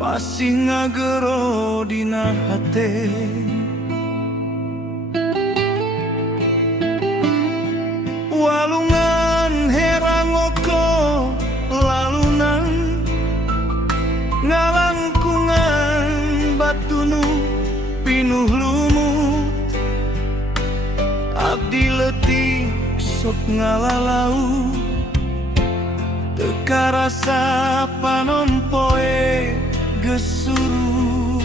masih ngagero dina hate. Walungan herangoko lalunan ngalangkungan batunu pinuh lumut. Abdi letih sok ngalalau teka rasa panompoe gesuru.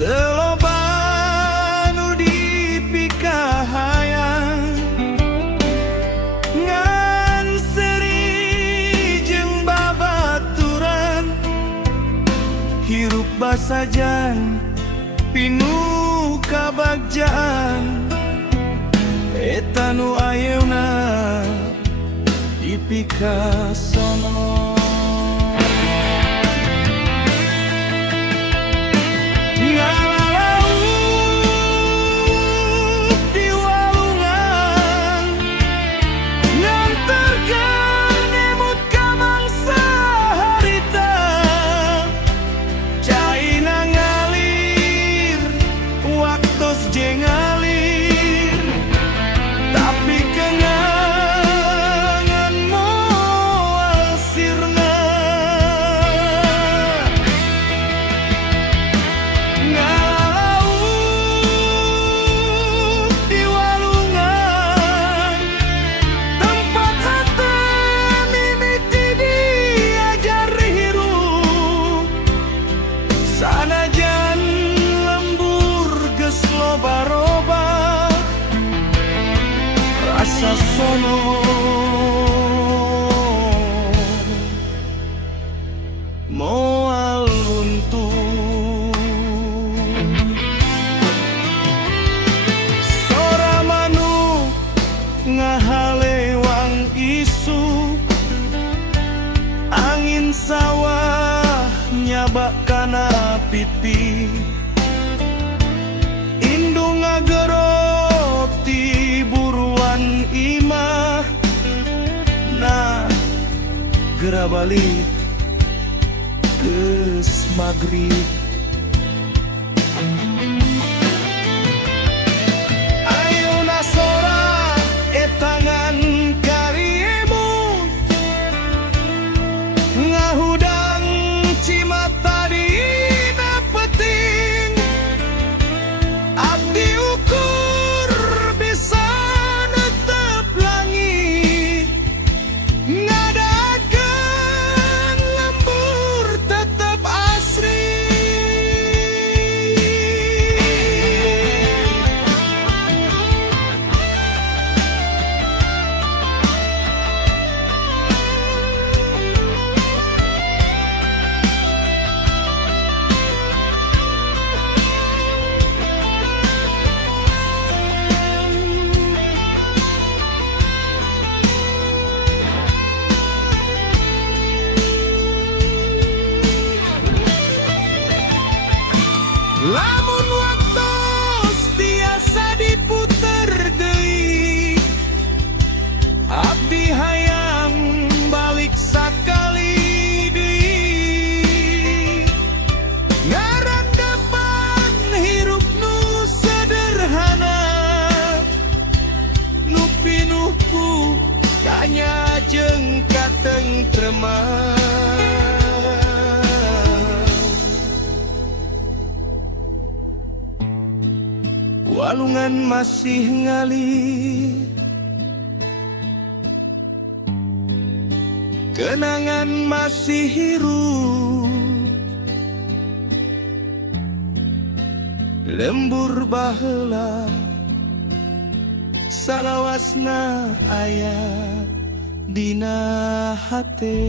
Teloba nu dipikahayang ngan seri jeung babaturan hirup basajan pinuh kabagjaan. Eta nu ayeuna dipikasono. Ngalalau di walungan nganterkeun emut ka mangsa harita. Caina ngalir waktos jengalir, tapi kenangan moal sirna. Ngalau di walungan tempat hate mimiti diajar hirup. Sanajan lembur geus loba-loba rasa sono moal luntur. Sora manuk ngahalewang isu, angin sawah nyabak kana pipi. Indung ngagerok ti buruan imah, nah gera balik geus magrib. Ayeuna sora etangan kariemu ngahudang cimata dina peting. Abdi ukur bisa netep langit, ngadakeun lembur tetep asri. Lamun waktos tiasa diputer deui, abdi hayang balik sakali deui. Ngarandapan hirup nu sederhana, nu pinuh ku danya jeung katengtreman. Walungan masih ngalir, kenangan masih hirup, lembur baheula salawasna aya dina hate.